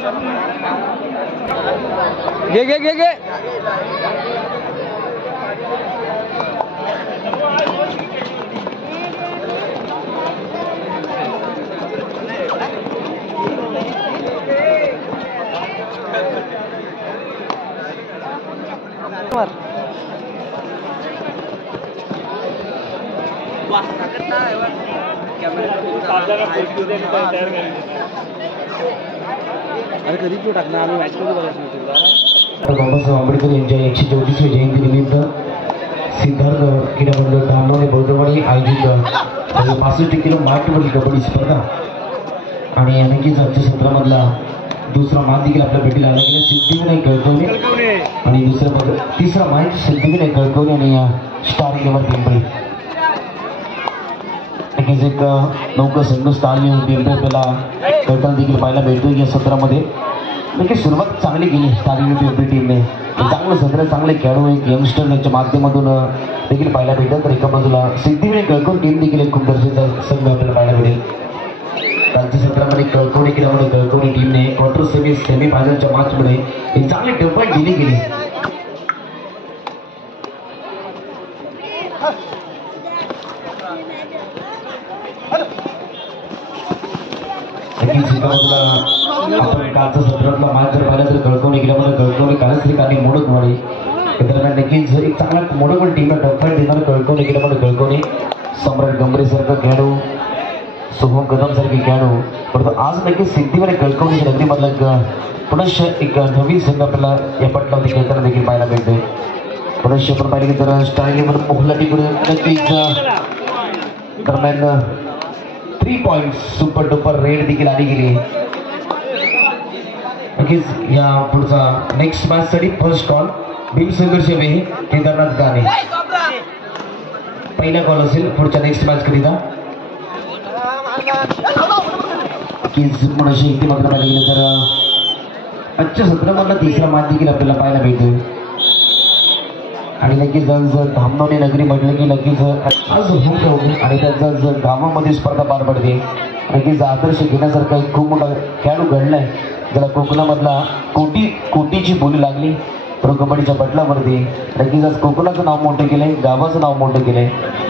घे घे घे घे अरे कधी तू टाकणार आम्ही मॅच कधी बघायचं बाबासाहेब आंबेडकर यांच्या 134वी जयंतीनिमित्त सिद्धार्थ क्रीडा मंडळ धामणगाव बौद्धवाडी आयोजित 65 किलो माठवरील कबड्डी स्पर्धा आणि अनेकीच आजच्या सत्रामधला दुसरा मान देखील आपल्या भेटीला आला गेला सिद्धिविनायक कळकवणे आणि तिसरा मान सिद्धिविनायक कळकवणे आणि स्टार 11 पिंपरी. नक्कीच एक नौका संघ स्टार 11 पिंपरी आपल्याला कळताना देखील पाहायला भेटतो या सत्रामध्ये. नक्कीच सुरुवात चांगली केली स्टार 11 पिंपरी टीमने. चांगलं सत्र चांगले खेळाडू एक यंगस्टर यांच्या माध्यमातून देखील पाहायला भेटत. तर एका बाजूला सिद्धिविनायक कळकवणे टीम देखील एक खूप दर्जेचा संघ आपल्याला पाहायला भेटेल. राज्य सत्रामध्ये कळकवणे क्रीडामध्ये कळकवणे टीमने क्वार्टर सेमी फायनलच्या मॅचमध्ये एक चांगली टप्पा दिली गेली. आपण कालच्या सत्रातला मॅच जर पाहिला तर कळकवणे क्रीडामध्ये कळकवणे कालच आणि मोडकवाडी दरम्यान नक्कीच एक चांगला मोडकवाडी टीमला टप्पा देणार कळकवणे क्रीडामध्ये कळकवणे सम्राट गंभीर सारखा खेळाडू शुभम कदम सारखे खेळाडू. परंतु आज नक्कीच सिद्धिविनायक कळकवणे नगरीमधला पुनश्च एक नवीन संघ आपल्याला या पटलावरती खेळताना देखील पाहायला मिळते. पुनश्च आपण पाहिलं की तर स्टाईलमध्ये मोहलाटीकडे नक्कीच दरम्यान 3 पॉईंट्स सुपर डुपर रेड देखील आली गेली. नक्कीच या पुढचा नेक्स्ट मॅच साठी फर्स्ट कॉल भीमसंघर्ष वे केदारनाथ गाणे पहिला कॉल असेल पुढच्या नेक्स्ट मॅच करिता. म्हणून इथे मात्र पाहिलं गेलं तर आजच्या सत्रामधला तिसरा मॅच देखील आपल्याला पाहायला भेटतो. आणि नक्कीच जर धामणगाव नगरी म्हटलं की नक्कीच आज होम ग्राउंड आणि त्यांचा जर गावामध्ये स्पर्धा पार पडते. नक्कीच आदर्श घेण्यासारखा एक खूप मोठा खेळाडू घडलाय ज्याला कोकणामधला कोटीची बोली लागली प्रो कबड्डीच्या पटलावरती. नक्कीच आज कोकणाचं नाव मोठं केलंय गावाचं नाव मोठं केलंय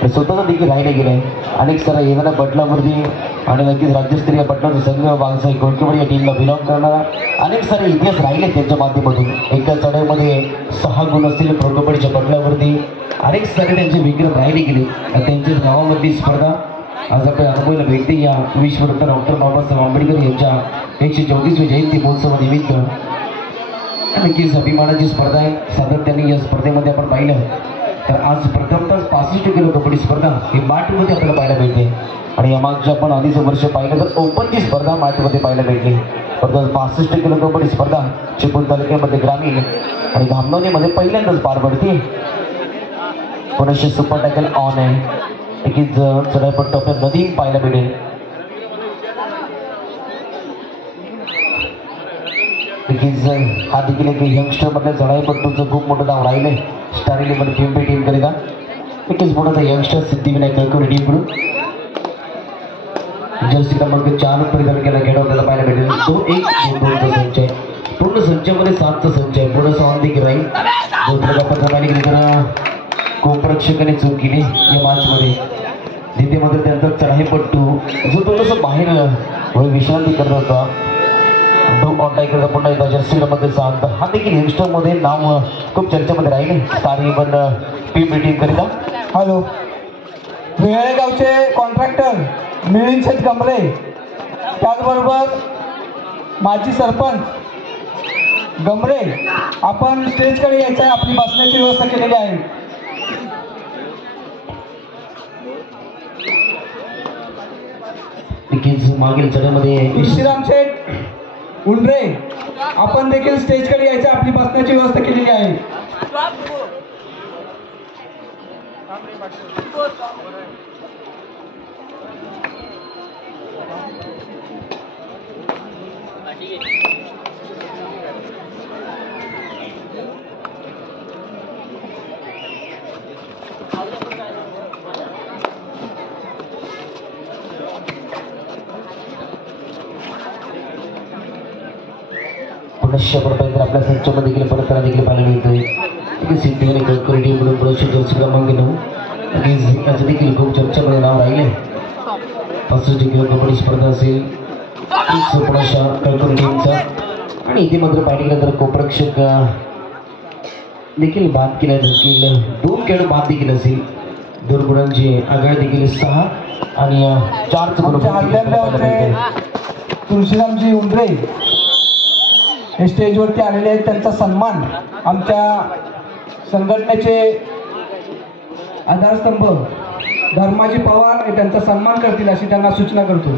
स्वतःचं देखील राहिलं गेलंय. अनेक सारा येणाऱ्या पटलावरती आणि नक्कीच राज्यस्तरीय पटलावरती संघ बाळासाहेब कोळकेवाडी या टीमला बिलॉंग करणारा अनेक सारे इतिहास राहिले त्यांच्या माध्यमातून. एका चढाईमध्ये 6 गुण असतील प्रो कबड्डीच्या पटलावरती अनेक सारे त्यांचे विक्रम राहिले गेले. त्यांच्याच गावामधली स्पर्धा आज आपल्या अनुभवायला भेटते या विश्वरत्न डॉक्टर बाबासाहेब आंबेडकर यांच्या 134वी जयंती महोत्सवानिमित्त. नक्कीच अभिमानाची स्पर्धा आहे. सातत्याने या स्पर्धेमध्ये आपण पाहिलं तर आज प्रथमतः 65 किलो कबड्डी स्पर्धा ही माठमध्ये आपल्याला पाहायला भेटते. आणि यामागच्या आपण आधीच वर्ष पाहिलं तर ओपनची स्पर्धा माठमध्ये पाहायला भेटली. परंतु 65 किलो कबड्डी स्पर्धा चिपळूण तालुक्यामध्ये ग्रामीण आणि धामणगावमध्ये पहिल्यांदाच पार पडते. पुनश्च सुपर टॅकल ऑन आहे. नक्कीच चढाईपट्टू आपल्या नदी पाहायला भेटेल. नक्कीच हा देखील एक यंगस्टर मधल्या चढाईपट्टूचं खूप मोठं नाव राहिलंय स्टार 11 पिंपरी टीम करिता. नक्कीच मोठा यंगस्टर सिद्धिविनायक कळकवणे टीम कडून जर्सी क्रमांक 4 परिधान खेळ आपल्याला पाहायला भेटेल. 2-1-2-2चा संच आहे. पूर्ण संचामध्ये 7चा संच आहे. पुढे सॉन देखील राहील. पाहिली गेली तर कोपरक्षकाने चूक केली या मॅचमध्ये. द्वितीयमध्ये त्यांचा चढाईपट्टू जो थोडंसं बाहेर विश्रांती करत होता पुन्हा एकदा जर्सी क्रमांक 7 हा देखील यंगस्टरमध्ये नाव खूप चर्चेमध्ये राहिले स्टार 11 पिंपरी टीम करिता. हॅलो वेळेगावचे कॉन्ट्रॅक्टर मिलिंद शेठ गमरे त्याचबरोबर माजी सरपंच गमरे आपण स्टेजकडे यायचं आहे. आपली बसण्याची व्यवस्था केलेली आहे. मागील चढ्यामध्ये तुळशीराम शेठ उंडरे आपण देखील स्टेजकडे यायचं. आपली बसण्याची व्यवस्था केलेली आहे. पुनश्च परत आपल्या संचामध्ये देखील परत देखील पाहायला मिळतोय. सिद्धिविनायक कळकवली टीम म्हणून पुनश्च जर्सी क्रमांक 9 याचं देखील खूप चर्चेमध्ये नाव राहिले. 65 किलो कबड्डी स्पर्धा असेल पुनश्च कळकवली टीमचा. आणि इथे मात्र पाहिजे गेलं तर कोपरक्षक देखील बाद केला देखील 2 खेळ बाद देखील असेल. 2 गुणांची आघाडी देखील 6 आणि 4 गुण. तुळशीरामजी उंबरे हे स्टेजवरती आलेले आहेत. त्यांचा सन्मान आमच्या संघटनेचे आधारस्तंभ धर्माजी पवार हे त्यांचा सन्मान करतील अशी त्यांना सूचना करतो.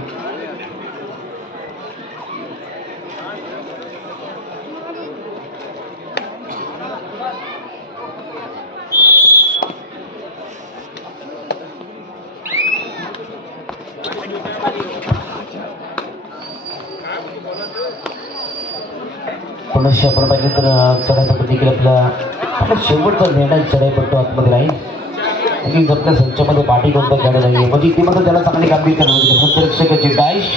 पुनश्च आपण पाहिजे तर चढाईपट्टू देखील आपला शेवटचा निर्णय चढाईपट्टू आतमध्ये राहील. आणि आपल्या संचामध्ये पाठी कोणता खेळायला नाही म्हणजे इथे मात्र त्याला चांगली कामगिरी करावी लागेल. क्षेत्ररक्षकाची डायश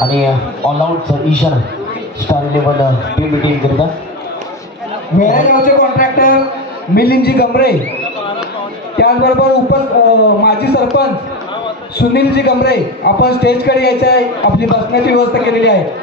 आणि ऑलआउटचा ईशान स्टार 11 टीम मिटिंग करता. मेळगावचे कॉन्ट्रॅक्टर मिलिंदजी गमरे, त्याचबरोबर माजी सरपंच सुनीलजी गमरे आपण स्टेजकडे यायचं आहे. आपली बसण्याची व्यवस्था केलेली आहे.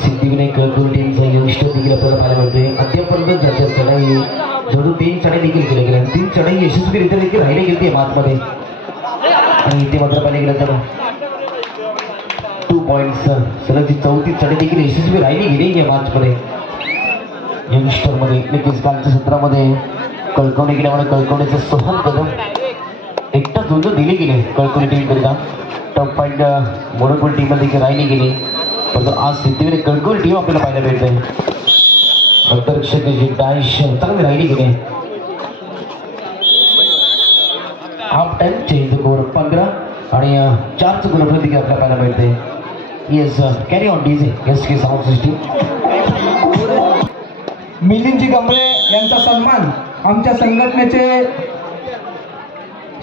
सिद्धिविनायक कळकवली टीमचा यंगस्टर देखील आपल्याला पाहायला मिळतोय. अद्यापर्यंत ज्याच्या चढाई जवळ 3 चढाई देखील केल्या गेल्या. 3 चढाई यशस्वीरित्या देखील राहिली गेली आहे मॅचमध्ये. आणि इथे मात्र पाहिलं गेलं तर 2 पॉईंट्स सलगची 34 चढाई देखील यशस्वी राहिली गेली या मॅचमध्ये. यंगस्टरमध्ये नक्कीच कालच्या सत्रामध्ये कळकवली गेल्यामुळे कळकवलीचं सोहम कदम एकटा झुंज दिले गेले कळकवली टीमकरिता. टॉप पॉईंट मोडोकोल टीममध्ये देखील राहिली गेली. परंतु आज सिद्धिविनायक कळकवली टीम आपल्याला पाहायला मिळते. अंतरक्षकाची डायश चांगली राहिली गेली. हाफ टाइम चेंज ओव्हर 15 आणि 4 गुण देखील आपल्याला पाहायला मिळते. Yes carry on DJ S K sound system. मिलिंदजी गमरे यांचा सन्मान आमच्या संघटनेचे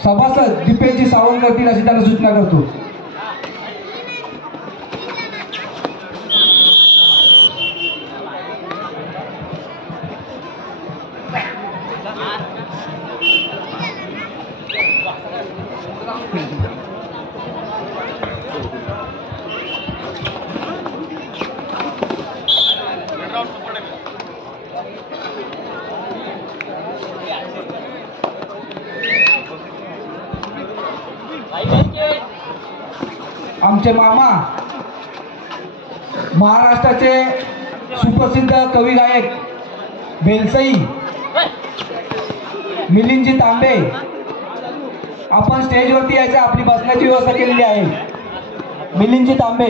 सभासद दीपेशजी सावंत करतील अशी त्यांना सूचना करतो. आमचे मामा महाराष्ट्राचे सुप्रसिद्ध कवी गायक बेलसई मिलिंदजी तांबे आपण स्टेजवरती यायचं. आपली बसण्याची व्यवस्था केलेली आहे. मिलिंदजी तांबे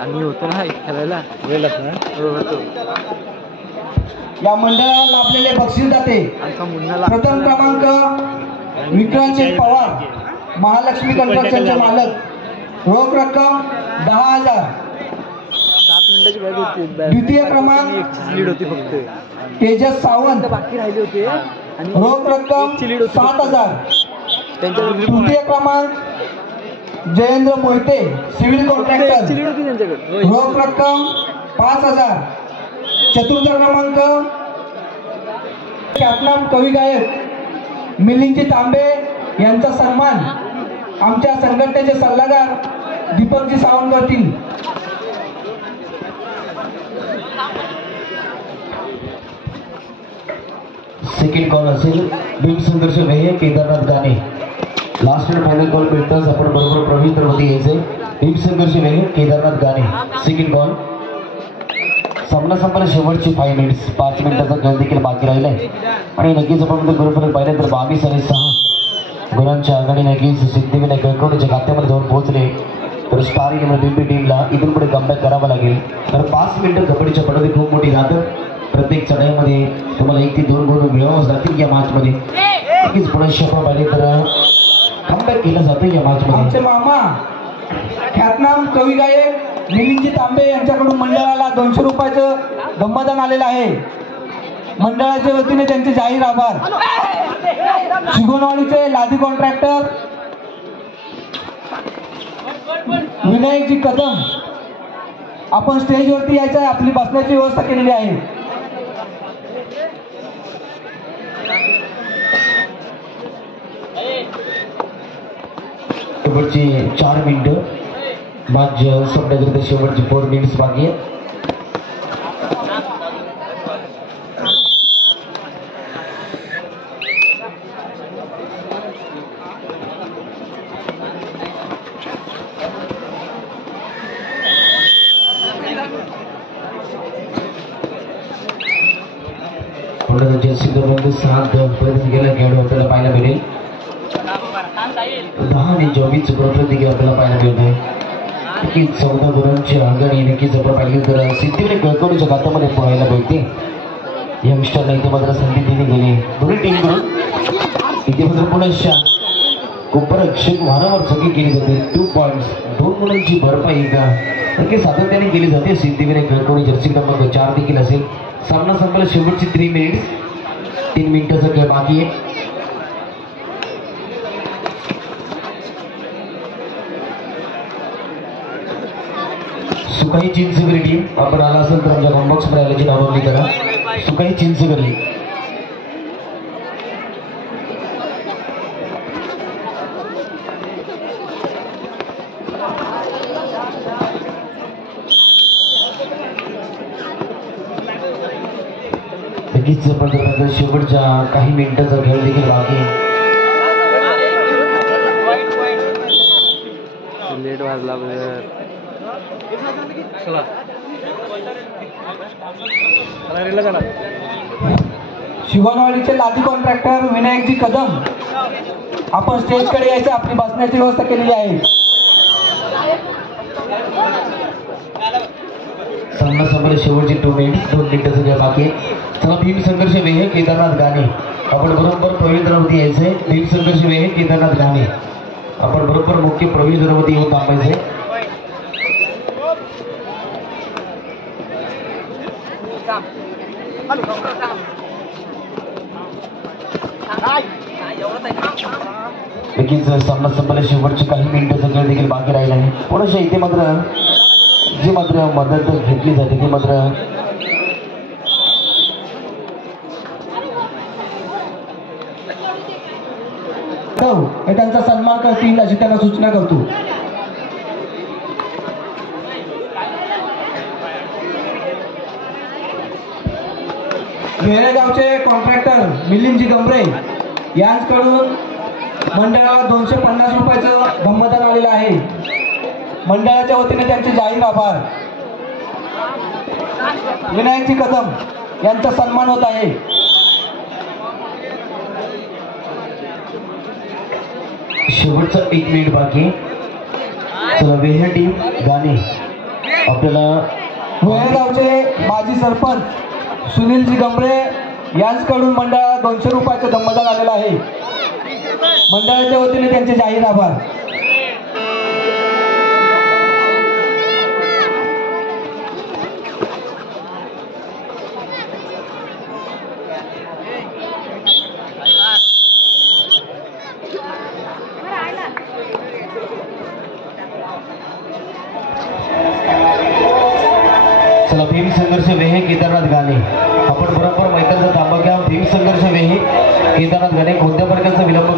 आम्ही होतो ना खेळायला वेळ होतो. या मंडळाला लाभलेले बक्षीसदाते प्रथम क्रमांक विक्रांत पवार महालक्ष्मी कन्स्ट्रक्शनचे मालक. रोख रक्कम 10,000. 7 मिनिटाची बॅग होती. द्वितीय क्रमांक लीड होती फक्त. तेजस सावंत बाकी राहिली होती. रोख रक्कम 7,000. तृतीय क्रमांक जयेंद्र मोहिते सिव्हिल कॉन्ट्रॅक्टर रोख रक्कम 5,000. चतुर्थ क्रमांक ख्यातनाम कवी गायक मिलिंदजी तांबे यांचा सन्मान आमच्या संघटनेचे सल्लागार दीपकजी सावंत करतील. सेकंड कॉल असेल भीमसंघर्ष वेहे केदारनाथ गाणे. लास्ट अँड फायनल कॉल भेटताच आपण बरोबर प्रवीणमध्ये यायचे. भीमसंघर्ष वेहे केदारनाथ गाणे. Second call. सामना संपला शेवटचे 5 मिनिट्स. 5 मिनिटाचा खेळ देखील बाकी राहिलाय. आणि नक्कीच आपण गुरुफलक पाहिलं तर 22 आणि 6 गुणांच्या आघाडी नक्कीच सिद्धिविनायक कळकवलीच्या खात्यामध्ये जाऊन पोहोचले. तर स्टार नंबर बिंबी टीमला इथून पुढे कमबॅक करावा लागेल. तर 5 मिनिटं कबड्डीच्या पडद्यावर खूप मोठी राहतं. प्रत्येक चढाईमध्ये तुम्हाला 1 ते 2 गुण मिळवावंच लागतील या मॅचमध्ये. नक्कीच पुढे शपा पाहिजे तर कमबॅक केलं जातं या मॅचमध्ये. आमचे मामा ख्यातनाम कवी गायक मिलिंदजी तांबे यांच्याकडून मंडळाला 200 रुपयाचं गंमतदान आलेलं आहे. मंडळाच्या वतीने त्यांचे जाहीर आभार. शिगोनवाडीचे लादी कॉन्ट्रॅक्टर विनायकजी कदम, आपण स्टेजवरती यायचं आहे. आपली बसण्याची व्यवस्था केलेली आहे. शेवटची 4 मिनिटं मॅच संपण्याकरिता शेवटची 4 मिनिट्स बाकी आहेत. प्रयत्न केला खेळाडू आपल्याला पाहायला मिळेल. 10 आणि 24 प्रयत्न आपल्याला पाहायला मिळते. नक्कीच 14 गुणांची आघाडी नक्कीच आपण पाहिली तर सिद्धिविनायक गळकोणीच्या खात्यामध्ये पाहायला मिळते. यंगस्टरला इथे मात्र संधी दिली गेली दोन्ही टीमकडून. इथे मात्र पुनश्च कुंभरक्षक वारंवार चुकी केली जाते. 2 पॉईंट्स 2 गुणांची भरपाई का नक्की सातत्याने केली जाते. सिद्धिविनायक गळकोणी जर्सी क्रमांक 4 देखील असेल. सामना संपला शेवटची 3 मिनिट्स 3 मिनिटाचा खेळ बाकी आहे. सुकाई चिंचगरी टीम आपण आला असेल तर आमच्या कॉम्बॉक्स मध्ये आल्याची नोंदणी करा. सुकाई चिंचगरी लगेच आपण शेवटच्या काही मिनिटाचा खेळ देखील बाकी आहे. लेट वाजला शिवणवाडीचे लादी कॉन्ट्रॅक्टर विनायकजी कदम, आपण स्टेजकडे यायचं. आपली बसण्याची व्यवस्था केलेली आहे. सामना संपला शेवटची 2 मिनिटाचा खेळ बाकी आहे. चला भीम संघर्ष वेह केदारनाथ गाणे आपण बरोबर प्रवेशद्वारावरती यायचंय. भीम संघर्ष वेह केदारनाथ गाणे आपण बरोबर मुख्य प्रवेशद्वारावरती येऊन थांबायचंय. नक्कीच सामना संपला शेवटचे काही मिनिटाचा खेळ देखील बाकी राहिला आहे. थोडंसं इथे मात्र जी मात्र मदत घेतली जाते ती मात्र त्यांचा सन्मान करतील अशी त्यांना सूचना करतो. वेळेगावचे कॉन्ट्रॅक्टर मिलिंदजी गमरे यांच्याकडून मंडळाला 250 रुपयाचं गंमतदान आलेलं आहे. मंडळाच्या वतीने त्यांचे जाहीर आभार. विनायकजी कदम यांचा सन्मान होत आहे. शेवटचा 1 मिनिट बाकी. चला वेह टीम गाणे आपल्याला वेळेगावचे माजी सरपंच सुनीलजी गमरे यांच्याकडून मंडळाला 200 रुपयाचं गंमतदान आलेलं आहे. मंडळाच्या वतीने त्यांचे जाहीर आभार. चला भीम संघर्ष वेहे केदारनाथ गाणे आपण बरोबर मैदानाचा ताबा घ्या. भीम संघर्ष वेहे केदारनाथ गाणे कोणत्या प्रकारचा विलंब